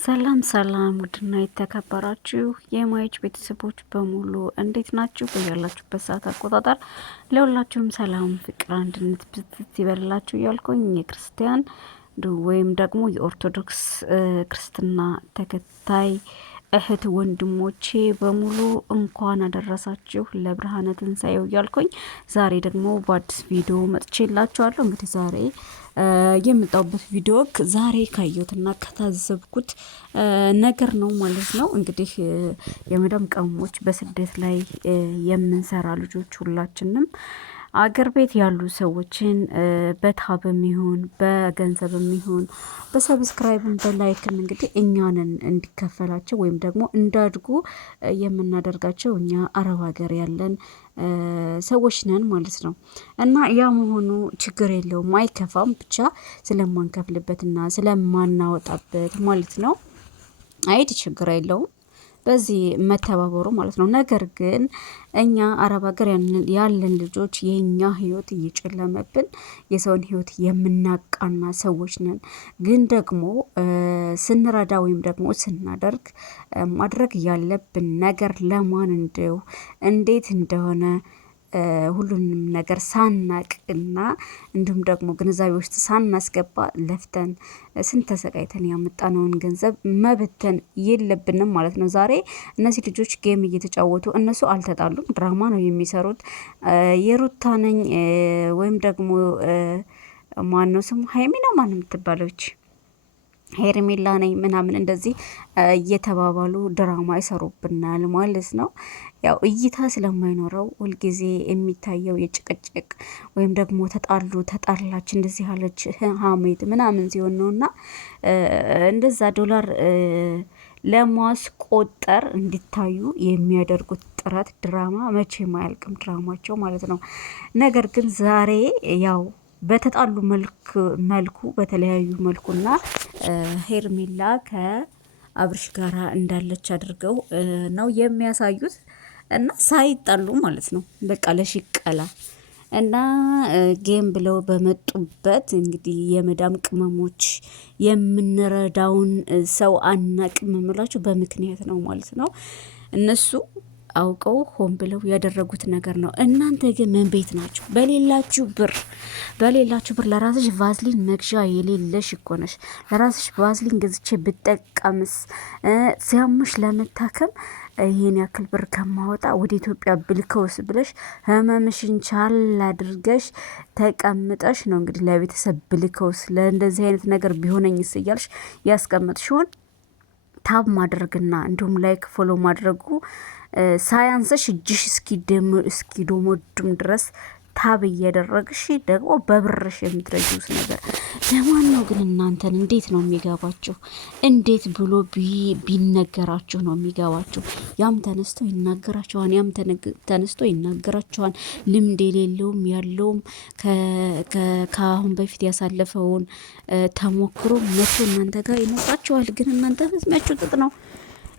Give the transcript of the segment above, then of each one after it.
ሰላም ሰላም ውድና የተከበራችሁ የማይች ቤተሰቦች በሙሉ እንዴት ናችሁ? በያላችሁበት ሰዓት አቆጣጠር ለሁላችሁም ሰላም፣ ፍቅር፣ አንድነት ብዝት ይበላችሁ እያልኩኝ የክርስቲያን ወይም ደግሞ የኦርቶዶክስ ክርስትና ተከታይ እህት ወንድሞቼ በሙሉ እንኳን አደረሳችሁ ለብርሃነ ትንሣኤው እያልኩኝ ዛሬ ደግሞ በአዲስ ቪዲዮ መጥቼላችኋለሁ። እንግዲህ ዛሬ የምጣውበት ቪዲዮ ዛሬ ካየሁትና ከታዘብኩት ነገር ነው ማለት ነው። እንግዲህ የመዳም ቅመሞች በስደት ላይ የምንሰራ ልጆች ሁላችንም አገር ቤት ያሉ ሰዎችን በታብም ይሁን በገንዘብም ይሁን በሰብስክራይብም በላይክም እንግዲህ እኛንን እንዲከፈላቸው ወይም ደግሞ እንዳድጉ የምናደርጋቸው እኛ አረብ ሀገር ያለን ሰዎች ነን ማለት ነው። እና ያ መሆኑ ችግር የለውም፣ አይከፋም። ብቻ ስለማንከፍልበትና ስለማናወጣበት ማለት ነው አይድ ችግር የለውም በዚህ መተባበሩ ማለት ነው። ነገር ግን እኛ አረብ ሀገር ያለን ልጆች የኛ ህይወት እየጨለመብን የሰውን ህይወት የምናቃና ሰዎች ነን። ግን ደግሞ ስንረዳ ወይም ደግሞ ስናደርግ ማድረግ ያለብን ነገር ለማን እንደው እንዴት እንደሆነ ሁሉንም ነገር ሳናቅና እንዲሁም ደግሞ ግንዛቤ ውስጥ ሳናስገባ ለፍተን ስንት ተሰቃይተን ያመጣነውን ገንዘብ መበተን የለብንም ማለት ነው። ዛሬ እነዚህ ልጆች ጌም እየተጫወቱ እነሱ አልተጣሉም፣ ድራማ ነው የሚሰሩት። የሩታ ነኝ ወይም ደግሞ ማነው ስሙ ሀይሚ ነው ማን የምትባለች ሄርሜላ ነኝ ምናምን እንደዚህ እየተባባሉ ድራማ ይሰሩብናል ማለት ነው። ያው እይታ ስለማይኖረው ሁልጊዜ የሚታየው የጭቅጭቅ ወይም ደግሞ ተጣሉ፣ ተጣላች፣ እንደዚህ ያለች ሀሜት ምናምን ሲሆን ነውና እንደዛ ዶላር ለማስቆጠር እንዲታዩ የሚያደርጉት ጥረት ድራማ መቼም አያልቅም፣ ድራማቸው ማለት ነው። ነገር ግን ዛሬ ያው በተጣሉ መልኩ በተለያዩ መልኩና ሄርሜላ ከአብርሽ ጋራ እንዳለች አድርገው ነው የሚያሳዩት እና ሳይጣሉ ማለት ነው። በቃ ለሽቀላ እና ጌም ብለው በመጡበት እንግዲህ የመዳም ቅመሞች የምንረዳውን ሰው አናቅም የምላችሁ በምክንያት ነው ማለት ነው። እነሱ አውቀው ሆን ብለው ያደረጉት ነገር ነው። እናንተ ግን ምን ቤት ናችሁ? በሌላችሁ ብር ለራስሽ ቫዝሊን መግዣ የሌለሽ እኮ ነሽ። ለራስሽ ቫዝሊን ገዝቼ ብጠቀምስ ሲያምሽ ለመታከም ይሄን ያክል ብር ከማወጣ ወደ ኢትዮጵያ ብልከውስ ብለሽ ህመምሽን ቻል አድርገሽ ተቀምጠሽ ነው እንግዲህ ለቤተሰብ ብልከውስ ለእንደዚህ አይነት ነገር ቢሆነኝስ እያልሽ ያስቀምጥሽውን ታብ ማድረግና እንዲሁም ላይክ ፎሎ ማድረጉ ሳያንስሽ እጅሽ እስኪዶሞድም ድረስ ታብ እያደረግሽ ደግሞ በብርሽ የምትረጂውስ ነገር ለማን ነው ግን? እናንተን እንዴት ነው የሚገባችሁ? እንዴት ብሎ ቢነገራችሁ ነው የሚገባችሁ? ያም ተነስቶ ይናገራችኋል፣ ያም ተነስቶ ይናገራችኋል። ልምድ የሌለውም ያለውም ከአሁን በፊት ያሳለፈውን ተሞክሮ መቶ እናንተ ጋር ይነግራችኋል። ግን እናንተ ህዝሚያችሁ ጥጥ ነው።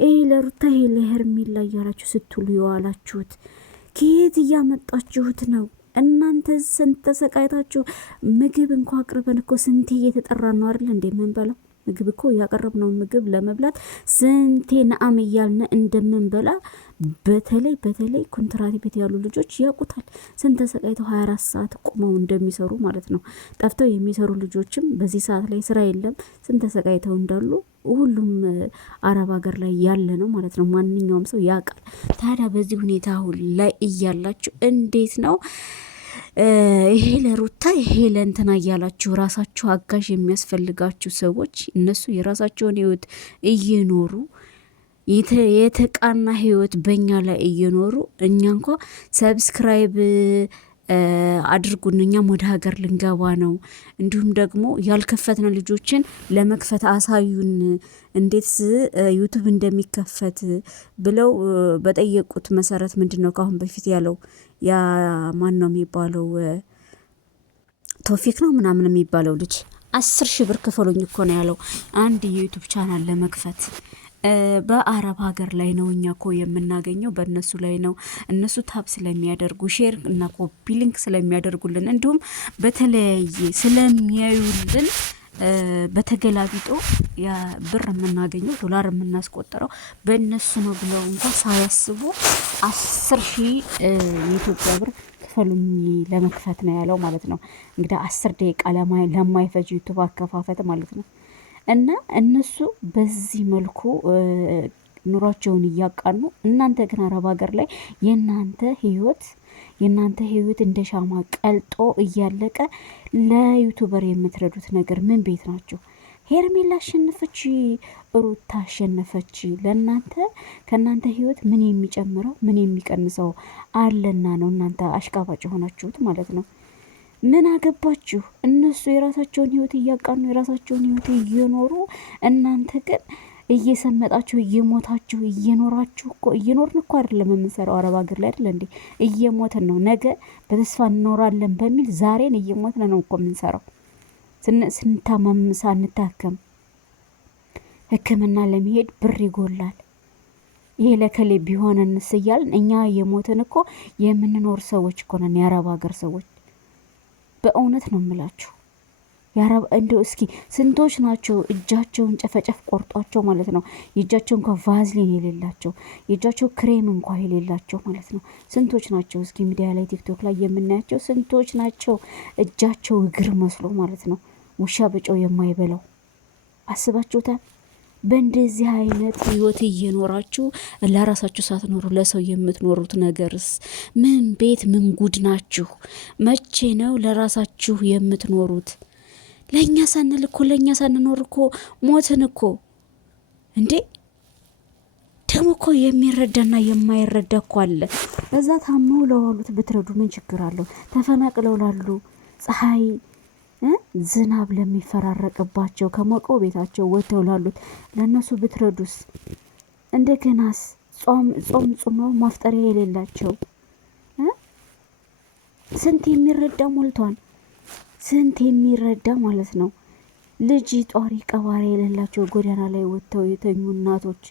ይሄ ለሩታ ይሄ ለሄርሜላ እያላችሁ ስትሉ የዋላችሁት ከየት እያመጣችሁት ነው? እናንተ ስንት ተሰቃይታችሁ ምግብ እንኳ አቅርበን እኮ ስንቴ እየተጠራ ነው አይደል እንዴ የምንበላው? ምግብ እኮ ያቀረብነው ምግብ ለመብላት ስንቴ ነአም እያልን እንደምንበላ በተለይ ኮንትራት ቤት ያሉ ልጆች ያውቁታል። ስንት ተሰቃይተው 24 ሰዓት ቆመው እንደሚሰሩ ማለት ነው። ጠፍተው የሚሰሩ ልጆችም በዚህ ሰዓት ላይ ስራ የለም ስንት ተሰቃይተው እንዳሉ ሁሉም አረብ ሀገር ላይ ያለ ነው ማለት ነው። ማንኛውም ሰው ያውቃል። ታዲያ በዚህ ሁኔታ አሁን ላይ እያላችሁ እንዴት ነው ይሄ ለሩታ ይሄ ለእንትና እያላችሁ ራሳችሁ አጋዥ የሚያስፈልጋችሁ ሰዎች እነሱ የራሳቸውን ህይወት እየኖሩ የተቃና ህይወት በእኛ ላይ እየኖሩ እኛ እንኳ ሰብስክራይብ አድርጉን እኛም ወደ ሀገር ልንገባ ነው፣ እንዲሁም ደግሞ ያልከፈትነ ልጆችን ለመክፈት አሳዩን፣ እንዴት ዩቱብ እንደሚከፈት ብለው በጠየቁት መሰረት ምንድን ነው ከአሁን በፊት ያለው ያ ማን ነው የሚባለው ቶፊክ ነው ምናምን የሚባለው ልጅ 10,000 ብር ክፈሉኝ እኮ ነው ያለው አንድ የዩቱብ ቻናል ለመክፈት። በአረብ ሀገር ላይ ነው እኛ ኮ የምናገኘው በእነሱ ላይ ነው። እነሱ ታብ ስለሚያደርጉ ሼር እና ኮፒ ሊንክ ስለሚያደርጉልን እንዲሁም በተለያየ ስለሚያዩልን በተገላቢጦ ብር የምናገኘው ዶላር የምናስቆጠረው በእነሱ ነው ብለው እንኳን ሳያስቡ 10,000 የኢትዮጵያ ብር ክፈሉኝ ለመክፈት ነው ያለው ማለት ነው። እንግዲህ 10 ደቂቃ ለማይፈጅ ዩቱብ አከፋፈት ማለት ነው። እና እነሱ በዚህ መልኩ ኑሯቸውን እያቃኑ፣ እናንተ ግን አረብ ሀገር ላይ የእናንተ ህይወት እንደ ሻማ ቀልጦ እያለቀ ለዩቱበር የምትረዱት ነገር ምን ቤት ናቸው? ሄርሜላ አሸነፈች፣ ሩታ አሸነፈች። ለእናንተ ከእናንተ ህይወት ምን የሚጨምረው ምን የሚቀንሰው አለና ነው እናንተ አሽቃባጭ የሆናችሁት ማለት ነው። ምን አገባችሁ? እነሱ የራሳቸውን ህይወት እያቃኑ የራሳቸውን ህይወት እየኖሩ እናንተ ግን እየሰመጣችሁ እየሞታችሁ እየኖራችሁ እኮ እየኖርን እኮ አይደለም የምንሰራው አረብ ሀገር ላይ አይደለ እንዴ? እየሞትን ነው። ነገ በተስፋ እንኖራለን በሚል ዛሬን እየሞትን ነው እኮ የምንሰራው። ስንታመም ሳንታከም ሕክምና ለመሄድ ብር ይጎላል። ይሄ ለከሌ ቢሆንንስ እያልን እኛ እየሞትን እኮ የምንኖር ሰዎች እኮ ነን፣ የአረብ ሀገር ሰዎች። በእውነት ነው የምላችሁ። እንደው እስኪ ስንቶች ናቸው እጃቸውን ጨፈጨፍ ቆርጧቸው ማለት ነው፣ የእጃቸው እንኳ ቫዝሊን የሌላቸው የእጃቸው ክሬም እንኳ የሌላቸው ማለት ነው። ስንቶች ናቸው እስኪ ሚዲያ ላይ ቲክቶክ ላይ የምናያቸው ስንቶች ናቸው እጃቸው እግር መስሎ ማለት ነው፣ ውሻ በጨው የማይበላው። አስባችሁታል? በእንደዚህ አይነት ህይወት እየኖራችሁ ለራሳችሁ ሳትኖሩ ለሰው የምትኖሩት ነገርስ ምን ቤት ምን ጉድ ናችሁ? መቼ ነው ለራሳችሁ የምትኖሩት? ለእኛ ሳንል እኮ ለእኛ ሳንኖር እኮ ሞትን እኮ እንዴ! ደግሞ እኮ የሚረዳና የማይረዳ እኮ አለ። በዛ ታመው ለዋሉት ብትረዱ ምን ችግር አለው? ተፈናቅለው ላሉ ፀሐይ ዝናብ ለሚፈራረቅባቸው ከሞቀው ቤታቸው ወጥተው ላሉት ለእነሱ ብትረዱስ? እንደገናስ ጾመው ማፍጠሪያ የሌላቸው ስንት የሚረዳ ሞልቷል። ስንት የሚረዳ ማለት ነው። ልጅ ጧሪ ቀባሪ የሌላቸው ጎዳና ላይ ወጥተው የተኙ እናቶች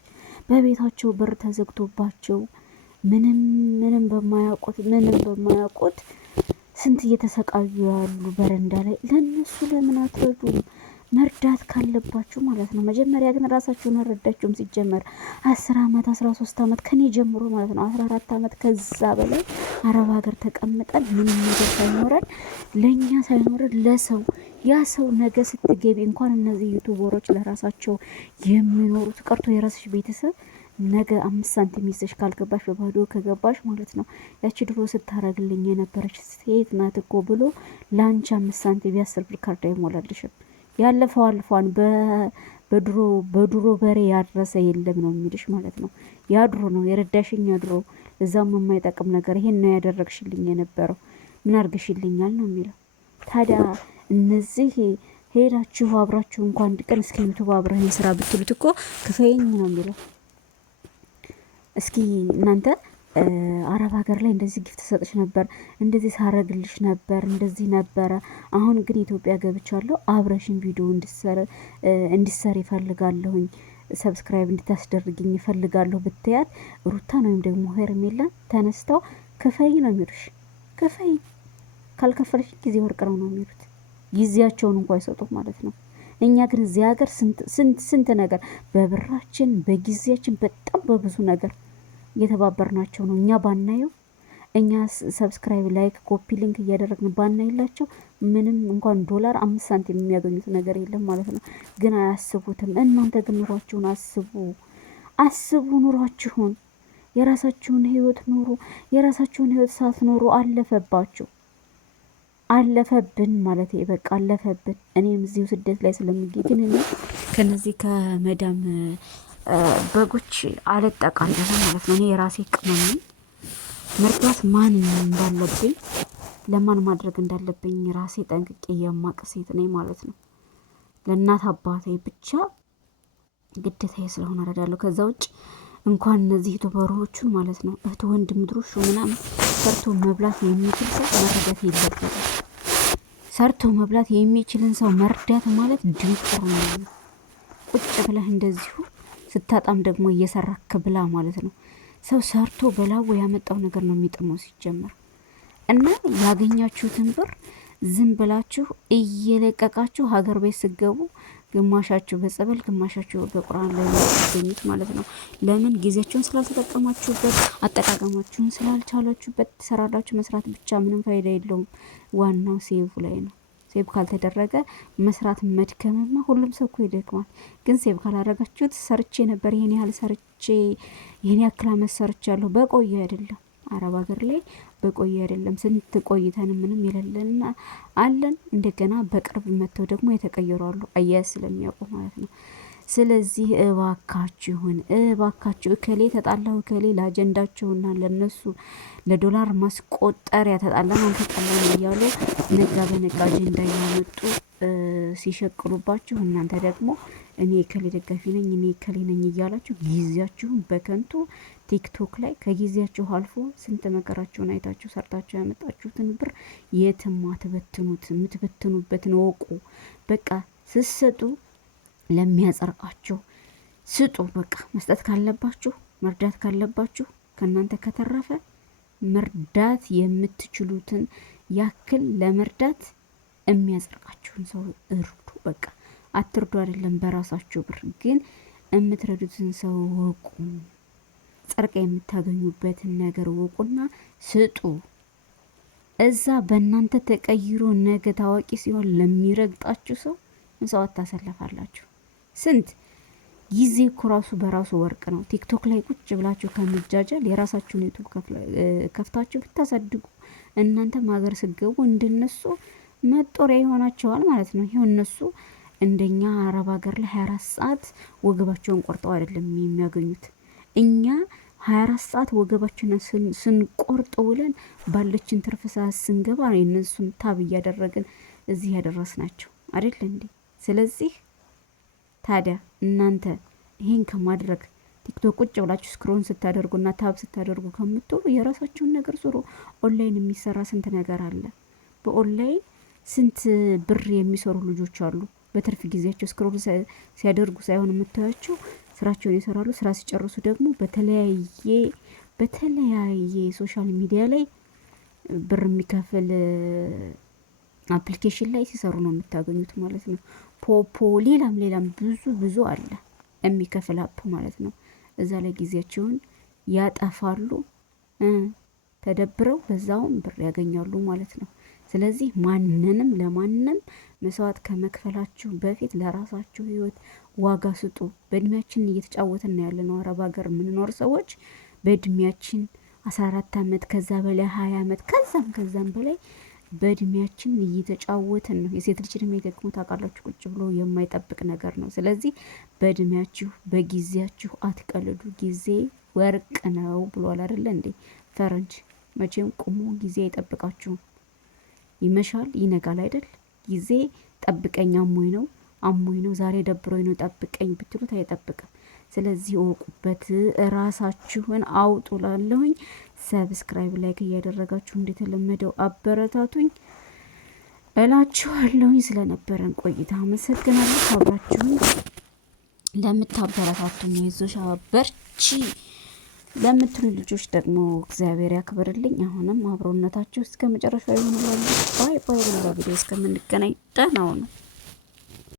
በቤታቸው በር ተዘግቶባቸው ምንም በማያውቁት ስንት እየተሰቃዩ ያሉ በረንዳ ላይ ለነሱ ለምን አትረዱም? መርዳት ካለባችሁ ማለት ነው። መጀመሪያ ግን ራሳችሁን አልረዳችሁም። ሲጀመር 10 ዓመት 13 ዓመት ከኔ ጀምሮ ማለት ነው 14 ዓመት ከዛ በላይ አረብ ሀገር ተቀምጠን ምንም ነገር ሳይኖረን ለእኛ ሳይኖረን ለሰው ያ ሰው ነገ ስትገቢ እንኳን እነዚህ ዩቱበሮች ለራሳቸው የሚኖሩት ቀርቶ የራስሽ ቤተሰብ ነገ 5 ሳንቲም ይዘሽ ካልገባሽ በባዶ ከገባሽ ማለት ነው ያቺ ድሮ ስታረግልኝ የነበረች ሴት ናት እኮ ብሎ ላንቺ 5 ሳንቲም 10 ብር ካርድ አይሞላልሽም። ያለፈው አልፏን በድሮ በሬ ያረሰ የለም ነው የሚልሽ ማለት ነው። ያ ድሮ ነው የረዳሽኝ፣ ያ ድሮ እዛም የማይጠቅም ነገር ይሄን ነው ያደረግሽልኝ የነበረው ምን አርግሽልኛል ነው የሚለው። ታዲያ እነዚህ ሄዳችሁ አብራችሁ እንኳን አንድ ቀን እስኪ ዩቱብ አብረን ስራ ብትሉት እኮ ክፈይኝ ነው የሚለው። እስኪ እናንተ አረብ ሀገር ላይ እንደዚህ ጊፍት ሰጥሽ ነበር፣ እንደዚህ ሳረግልሽ ነበር፣ እንደዚህ ነበረ። አሁን ግን ኢትዮጵያ ገብቻለሁ፣ አብረሽን ቪዲዮ እንዲሰር ይፈልጋለሁኝ፣ ሰብስክራይብ እንድታስደርግኝ ይፈልጋለሁ ብትያት ሩታን ወይም ደግሞ ሄርሜላን ተነስተው ክፈይ ነው የሚሉሽ። ክፈይ ካልከፈልሽ ጊዜ ወርቅ ነው ነው የሚሉት። ጊዜያቸውን እንኳን አይሰጡት ማለት ነው። እኛ ግን እዚህ ሀገር ስንት ነገር በብራችን በጊዜያችን በጣም በብዙ ነገር እየተባበርናቸው ነው። እኛ ባናየው እኛ ሰብስክራይብ ላይክ ኮፒ ሊንክ እያደረግን ባናይላቸው ምንም እንኳን ዶላር 5 ሳንቲም የሚያገኙት ነገር የለም ማለት ነው። ግን አያስቡትም። እናንተ ግን ኑሯችሁን አስቡ ኑሯችሁን፣ የራሳችሁን ህይወት ኑሩ። የራሳችሁን ህይወት ሳትኖሩ አለፈባችሁ፣ አለፈብን ማለት በቃ አለፈብን። እኔም እዚሁ ስደት ላይ ስለምገኝ ግን እኔ ከነዚህ ከመዳም በጎች አልጠቃለሁ ማለት ነው። እኔ የራሴ ቅመም ነኝ። መርዳት ማን እንዳለብኝ ለማን ማድረግ እንዳለብኝ ራሴ ጠንቅቄ የማቅ ሴት ነኝ ማለት ነው። ለእናት አባቴ ብቻ ግዴታዬ ስለሆነ እረዳለሁ። ከዛ ውጭ እንኳን እነዚህ ዩቱበሮቹን ማለት ነው እህት ወንድም ድሮሹ ምናምን ሰርቶ መብላት የሚችል ሰው መርዳት የለበትም። ሰርቶ መብላት የሚችልን ሰው መርዳት ማለት ድንቁር ነው። ቁጭ ብለህ እንደዚሁ ስታጣም ደግሞ እየሰራክ ብላ ማለት ነው። ሰው ሰርቶ በላው ያመጣው ነገር ነው የሚጥመው ሲጀመር። እና ያገኛችሁትን ብር ዝም ብላችሁ እየለቀቃችሁ ሀገር ቤት ስገቡ ግማሻችሁ በጸበል ግማሻችሁ በቁርአን ላይ የሚገኙት ማለት ነው። ለምን ጊዜያችሁን ስላልተጠቀማችሁበት፣ አጠቃቀማችሁን ስላልቻላችሁበት ትሰራላችሁ። መስራት ብቻ ምንም ፋይዳ የለውም። ዋናው ሴቭ ላይ ነው። ሴቭ ካልተደረገ መስራት መድከምማ፣ ሁሉም ሰው እኮ ይደክማል። ግን ሴቭ ካላረጋችሁት ሰርቼ ነበር ይሄን ያህል ሰርቼ ይሄን ያክል አመት ሰርቻለሁ በቆየ አይደለም አረብ ሀገር ላይ በቆየ አይደለም። ስንት ቆይተን ምንም የሌለንና አለን። እንደገና በቅርብ መጥተው ደግሞ የተቀየሩ አሉ፣ አያያዝ ስለሚያውቁ ማለት ነው። ስለዚህ እባካችሁ እከሌ ተጣላሁ እከሌ ለአጀንዳቸውና ለነሱ ለዶላር ማስቆጠሪያ ተጣላን አልተጣላን እያሉ ነጋ በነጋ አጀንዳ እያመጡ ሲሸቅሉባችሁ፣ እናንተ ደግሞ እኔ እከሌ ደጋፊ ነኝ እኔ እከሌ ነኝ እያላችሁ ጊዜያችሁን በከንቱ ቲክቶክ ላይ ከጊዜያችሁ አልፎ ስንት መከራችሁን አይታችሁ ሰርታችሁ ያመጣችሁትን ብር የትም አትበትኑት። የምትበትኑበትን ወቁ። በቃ ስትሰጡ ለሚያጸርቃችሁ ስጡ። በቃ መስጠት ካለባችሁ መርዳት ካለባችሁ ከእናንተ ከተረፈ መርዳት የምትችሉትን ያክል ለመርዳት የሚያጸርቃችሁን ሰው እርዱ። በቃ አትርዱ አይደለም በራሳችሁ ብር ግን የምትረዱትን ሰው ወቁ። ጸርቃ የምታገኙበትን ነገር ወቁና ስጡ። እዛ በእናንተ ተቀይሮ ነገ ታዋቂ ሲሆን ለሚረግጣችሁ ሰው መስዋዕት ታሰለፋላችሁ። ስንት ጊዜ እኮ ራሱ በራሱ ወርቅ ነው። ቲክቶክ ላይ ቁጭ ብላችሁ ከምጃጃል የራሳችሁን ዩቱብ ከፍታችሁ ብታሳድጉ እናንተም ሀገር ስገቡ እንደነሱ መጦሪያ ይሆናቸዋል ማለት ነው። ይሄው እነሱ እንደኛ አረብ ሀገር ላይ 24 ሰዓት ወገባቸውን ቆርጠው አይደለም የሚያገኙት። እኛ 24 ሰዓት ወገባችንን ስንቆርጥ ውለን ባለችን ትርፍ ሰዓት ስንገባ የነሱን ታብ እያደረግን እዚህ ያደረስናቸው አይደል እንዴ? ስለዚህ ታዲያ እናንተ ይሄን ከማድረግ ቲክቶክ ቁጭ ብላችሁ ስክሮን ስታደርጉና ታብ ስታደርጉ ከምትሉ የራሳችሁን ነገር ስሩ። ኦንላይን የሚሰራ ስንት ነገር አለ። በኦንላይን ስንት ብር የሚሰሩ ልጆች አሉ። በትርፍ ጊዜያቸው ስክሮል ሲያደርጉ ሳይሆን የምታያቸው ስራቸውን ይሰራሉ። ስራ ሲጨርሱ ደግሞ በተለያየ ሶሻል ሚዲያ ላይ ብር የሚከፍል አፕሊኬሽን ላይ ሲሰሩ ነው የምታገኙት ማለት ነው። ፖፖ ሌላም ብዙ አለ የሚከፍል አፕ ማለት ነው። እዛ ላይ ጊዜያቸውን ያጠፋሉ፣ ተደብረው በዛውም ብር ያገኛሉ ማለት ነው። ስለዚህ ማንንም ለማንም መስዋዕት ከመክፈላችሁ በፊት ለራሳችሁ ህይወት ዋጋ ስጡ። በእድሜያችን እየተጫወትን ያለ ነው። አረብ ሀገር የምንኖር ሰዎች በእድሜያችን 14 አመት ከዛ በላይ 20 አመት ከዛም በላይ በእድሜያችን እየተጫወትን ነው። የሴት ልጅ እድሜ ደግሞ ታውቃላችሁ ቁጭ ብሎ የማይጠብቅ ነገር ነው። ስለዚህ በእድሜያችሁ በጊዜያችሁ አትቀልዱ። ጊዜ ወርቅ ነው ብሏል አይደለ እንዴ ፈረንጅ። መቼም ቁሙ ጊዜ አይጠብቃችሁም። ይመሻል ይነጋል አይደል? ጊዜ ጠብቀኝ አሞኝ ነው ዛሬ ደብሮኝ ነው ጠብቀኝ ብትሉት አይጠብቅም። ስለዚህ እወቁበት፣ ራሳችሁን አውጡ። ላለሁኝ ሰብስክራይብ ላይክ እያደረጋችሁ እንደተለመደው አበረታቱኝ እላችኋለሁኝ። ስለነበረን ቆይታ አመሰግናለሁ። አብራችሁን ለምታበረታቱኝ ይዞሽ በርቺ ለምትሉ ልጆች ደግሞ እግዚአብሔር ያክብርልኝ። አሁንም አብሮነታችሁ እስከ መጨረሻው ይሁን። ባይ ባይ። በሌላ ቪዲዮ እስከምንገናኝ ደህና ሁኑ።